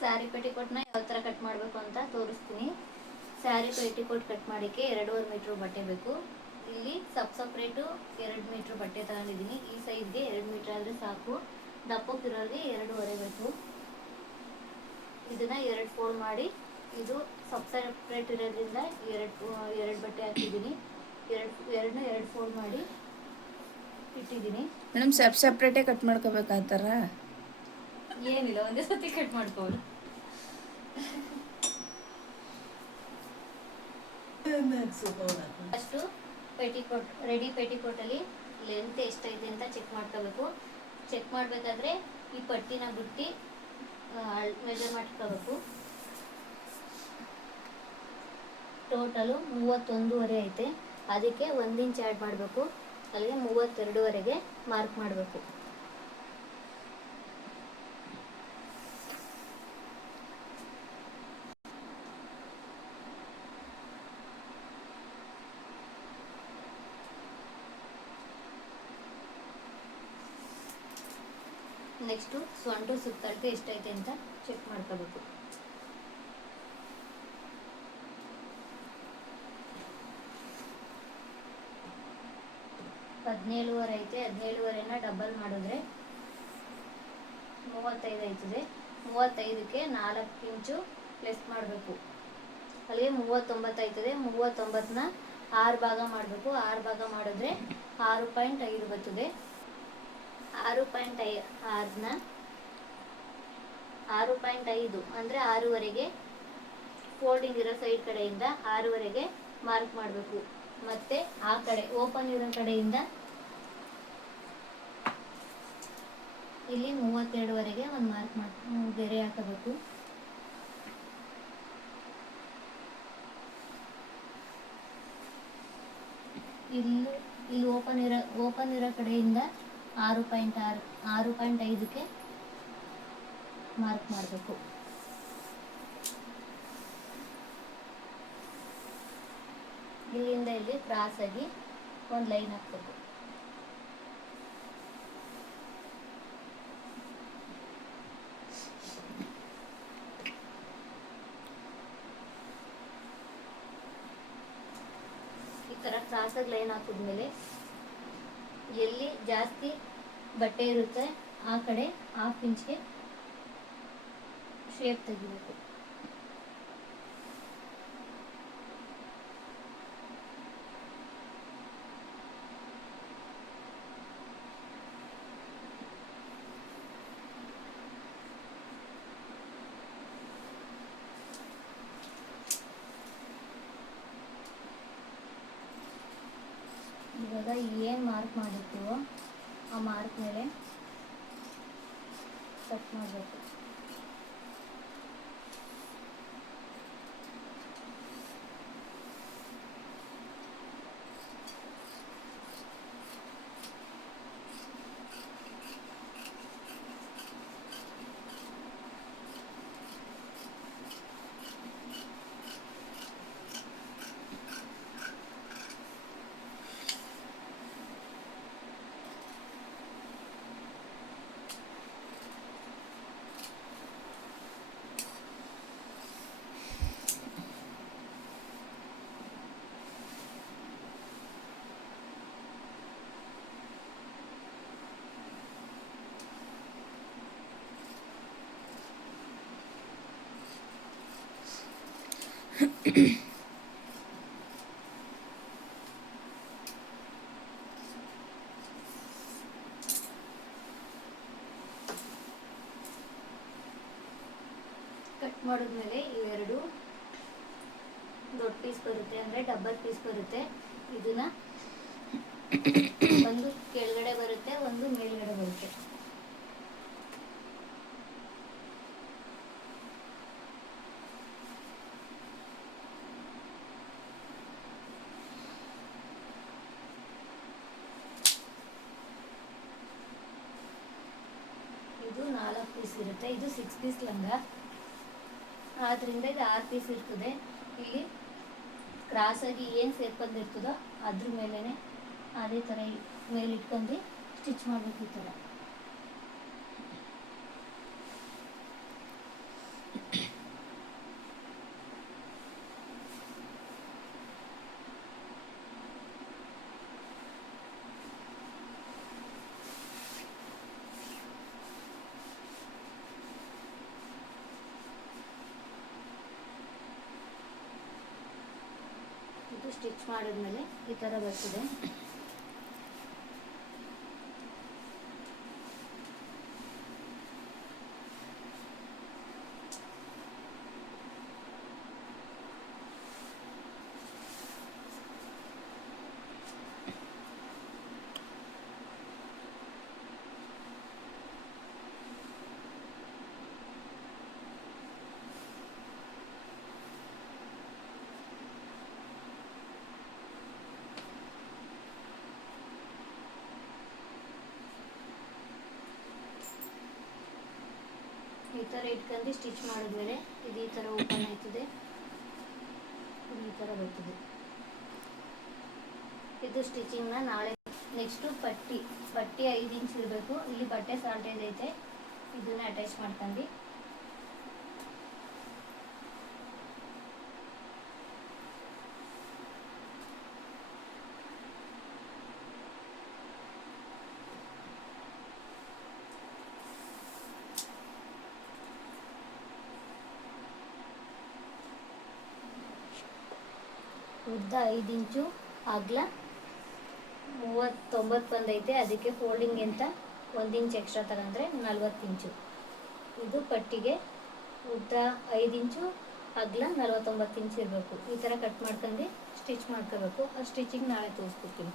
ಸ್ಯಾರಿ ಪೆಟಿಕೋಟ್ನ ಯಾವ ಥರ ಕಟ್ ಮಾಡಬೇಕು ಅಂತ ತೋರಿಸ್ತೀನಿ. ಸ್ಯಾರಿ ಪೆಟಿಕೋಟ್ ಕಟ್ ಮಾಡೋಕ್ಕೆ ಎರಡೂವರೆ ಮೀಟ್ರ್ ಬಟ್ಟೆ ಬೇಕು. ಇಲ್ಲಿ ಸಬ್ ಸಪ್ರೇಟು ಎರಡು ಮೀಟ್ರ್ ಬಟ್ಟೆ ತಗೊಂಡಿದ್ದೀನಿ. ಈ ಸೈಜ್ಗೆ ಎರಡು ಮೀಟ್ರ್ ಆದರೆ ಸಾಕು. ದಪ್ಪಕ್ಕಿರೋರಿಗೆ ಎರಡೂವರೆ ಬೇಕು. ಇದನ್ನು ಎರಡು ಫೋಲ್ಡ್ ಮಾಡಿ ಇದು ಸಬ್ ಸಪ್ರೇಟ್ ಇರೋದ್ರಿಂದ ಎರಡು ಎರಡು ಬಟ್ಟೆ ಹಾಕಿದ್ದೀನಿ. ಎರಡು ಎರಡನ್ನೂ ಎರಡು ಫೋಲ್ಡ್ ಮಾಡಿ ಇಟ್ಟಿದ್ದೀನಿ. ಮೇಡಮ್ ಸಪ್ ಸಪ್ರೇಟೇ ಕಟ್ ಮಾಡ್ಕೋಬೇಕು ಆ ಥರ? ಏನಿಲ್ಲ ಒಂದೇ ಸತಿ ಕಟ್ ಮಾಡ್ಕೋಬೋದು. ಫಸ್ಟು ಪೆಟಿಕೋಟ್ ರೆಡಿ ಪೆಟಿಕೋಟಲ್ಲಿ ಲೆಂತ್ ಎಷ್ಟೈತೆ ಅಂತ ಚೆಕ್ ಮಾಡ್ಕೋಬೇಕು. ಚೆಕ್ ಮಾಡಬೇಕಾದ್ರೆ ಈ ಪಟ್ಟಿನ ಬಿಟ್ಟು ಮೆಜರ್ ಮಾಡ್ಕೋಬೇಕು. ಟೋಟಲು ಮೂವತ್ತೊಂದೂವರೆ ಐತೆ. ಅದಕ್ಕೆ ಒಂದು ಇಂಚ್ ಆ್ಯಡ್ ಮಾಡಬೇಕು. ಅಲ್ಲಿಗೆ ಮೂವತ್ತೆರಡುವರೆಗೆ ಮಾರ್ಕ್ ಮಾಡಬೇಕು. ನೆಕ್ಸ್ಟು ಸೊಂಟು ಸುತ್ತಳತೆ ಎಷ್ಟೈತೆ ಅಂತ ಚೆಕ್ ಮಾಡ್ಕೋಬೇಕು. ಹದಿನೇಳುವರೆ ಐತೆ, ಹದಿನೇಳುವರೆನ ಡಬಲ್ ಮಾಡಿದ್ರೆ ಮೂವತ್ತೈದು ಆಯ್ತದೆ ಮೂವತ್ತೈದಕ್ಕೆ ನಾಲ್ಕು ಇಂಚು ಪ್ಲಸ್ ಮಾಡಬೇಕು. ಅಲ್ಲಿಗೆ ಮೂವತ್ತೊಂಬತ್ತು ಆಯ್ತದೆ ಮೂವತ್ತೊಂಬತ್ತನ್ನ ಆರು ಭಾಗ ಮಾಡಬೇಕು. ಆರು ಭಾಗ ಮಾಡಿದ್ರೆ ಆರು ಪಾಯಿಂಟ್ ಐದು ಬರ್ತದೆ. ಆರು ಪಾಯಿಂಟ್ ಐ, ಆರ್ನ ಆರು ಪಾಯಿಂಟ್ ಐದು, ಅಂದರೆ ಆರೂವರೆಗೆ ಫೋಲ್ಡಿಂಗ್ ಇರೋ ಸೈಡ್ ಕಡೆಯಿಂದ ಆರೂವರೆಗೆ ಮಾರ್ಕ್ ಮಾಡಬೇಕು. ಮತ್ತೆ ಆ ಕಡೆ ಓಪನ್ ಇರೋ ಕಡೆಯಿಂದ ಇಲ್ಲಿ ಮೂವತ್ತೆರಡುವರೆಗೆ ಒಂದು ಮಾರ್ಕ್ ಮಾಡಿ ಗೆರೆ ಹಾಕಬೇಕು. ಇಲ್ಲಿ ಇಲ್ಲಿ ಓಪನ್ ಇರೋ ಓಪನ್ ಇರೋ ಕಡೆಯಿಂದ ಆರು ಪಾಯಿಂಟ್ ಆರು ಆರು ಪಾಯಿಂಟ್ ಐದಕ್ಕೆ ಮಾರ್ಕ್ ಮಾಡಬೇಕು. ಇಲ್ಲಿಂದ ಇಲ್ಲಿ ಕ್ರಾಸ್ ಆಗಿ ಒಂದು ಲೈನ್ ಹಾಕ್ಬೇಕು. ಈ ಥರ ಕ್ರಾಸಾಗಿ ಲೈನ್ ಹಾಕಿದ್ಮೇಲೆ ಎಲ್ಲಿ ಜಾಸ್ತಿ ಬಟ್ಟೆ ಇರುತ್ತೆ ಆ ಕಡೆ ಹಾಫ್ ಇಂಚ್ಗೆ ಶೇಪ್ ತೆಗಿಬೇಕು ಇವಾಗ ಏನು ಮಾರ್ಕ್ ಮಾಡಿರ್ತೀವೋ ಆ ಮಾರ್ಕ್ ಮೇಲೆ ಕಟ್ ಮಾಡಬೇಕು. ಕಟ್ ಮಾಡಿದ್ಮೇಲೆ ಇವೆರಡು ದೊಡ್ಡ ಪೀಸ್ ಬರುತ್ತೆ ಅಂದರೆ ಡಬ್ಬಲ್ ಪೀಸ್ ಬರುತ್ತೆ. ಇದನ್ನ ಒಂದು ಕೆಳಗಡೆ ಬರುತ್ತೆ, ಒಂದು ಮೇಲ್ಗಡೆ ಬರುತ್ತೆ ಇದು ನಾಲ್ಕು ಇರುತ್ತೆ ಇದು ಸಿಕ್ಸ್ ಪೀಸ್ ಲಂಗ. ಆದ್ರಿಂದ ಇದು ಆರು ಪೀಸ್ ಇರ್ತದೆ. ಇಲ್ಲಿ ಕ್ರಾಸಾಗಿ ಏನು ಸೇರ್ಕೊಂಡಿರ್ತದೋ ಅದ್ರ ಮೇಲೇ ಅದೇ ಥರ ಮೇಲೆ ಸ್ಟಿಚ್ ಮಾಡಬೇಕು ಈ ಥರ ಸ್ಟಿಚ್ ಮಾಡಿದ್ಮೇಲೆ ಈ ಥರ ಬರ್ತದೆ ಈ ಥರ ಇಟ್ಕೊಂಡು ಸ್ಟಿಚ್ ಮಾಡಿದ್ಮೇಲೆ ಇದು ಈ ಥರ ಓಪನ್ ಆಯ್ತದೆ. ಇದು ಈ ಥರ ಬರ್ತದೆ. ಇದು ಸ್ಟಿಚಿಂಗ್ನ ನಾಳೆ ನೆಕ್ಸ್ಟು ಪಟ್ಟಿ ಪಟ್ಟಿ ಐದು ಇಂಚ್ ಇರಬೇಕು. ಇಲ್ಲಿ ಬಟ್ಟೆ ಸಾಲ್ಟೇಜ್ ಐತೆ. ಇದನ್ನ ಅಟ್ಯಾಚ್ ಮಾಡ್ಕೊಂಡು. ಉದ್ದ ಐದು ಇಂಚು ಅಗ್ಲ ಮೂವತ್ತೊಂಬತ್ತು ಬಂದೈತೆ ಅದಕ್ಕೆ ಫೋಲ್ಡಿಂಗ್ ಅಂತ ಒಂದು ಇಂಚ್ ಎಕ್ಸ್ಟ್ರಾ ತಗೊಂಡ್ರೆ ನಲ್ವತ್ತು ಇಂಚು. ಇದು ಪಟ್ಟಿಗೆ ಉದ್ದ ಐದು ಇಂಚು ಅಗಲ ನಲ್ವತ್ತೊಂಬತ್ತು ಇಂಚ್ ಇರಬೇಕು. ಈ ಥರ ಕಟ್ ಮಾಡ್ಕೊಂಡು ಸ್ಟಿಚ್ ಮಾಡ್ಕೋಬೇಕು. ಆ ಸ್ಟಿಚಿಂಗ್ ನಾಳೆ ತೋರಿಸ್ಕೊಡ್ತೀನಿ.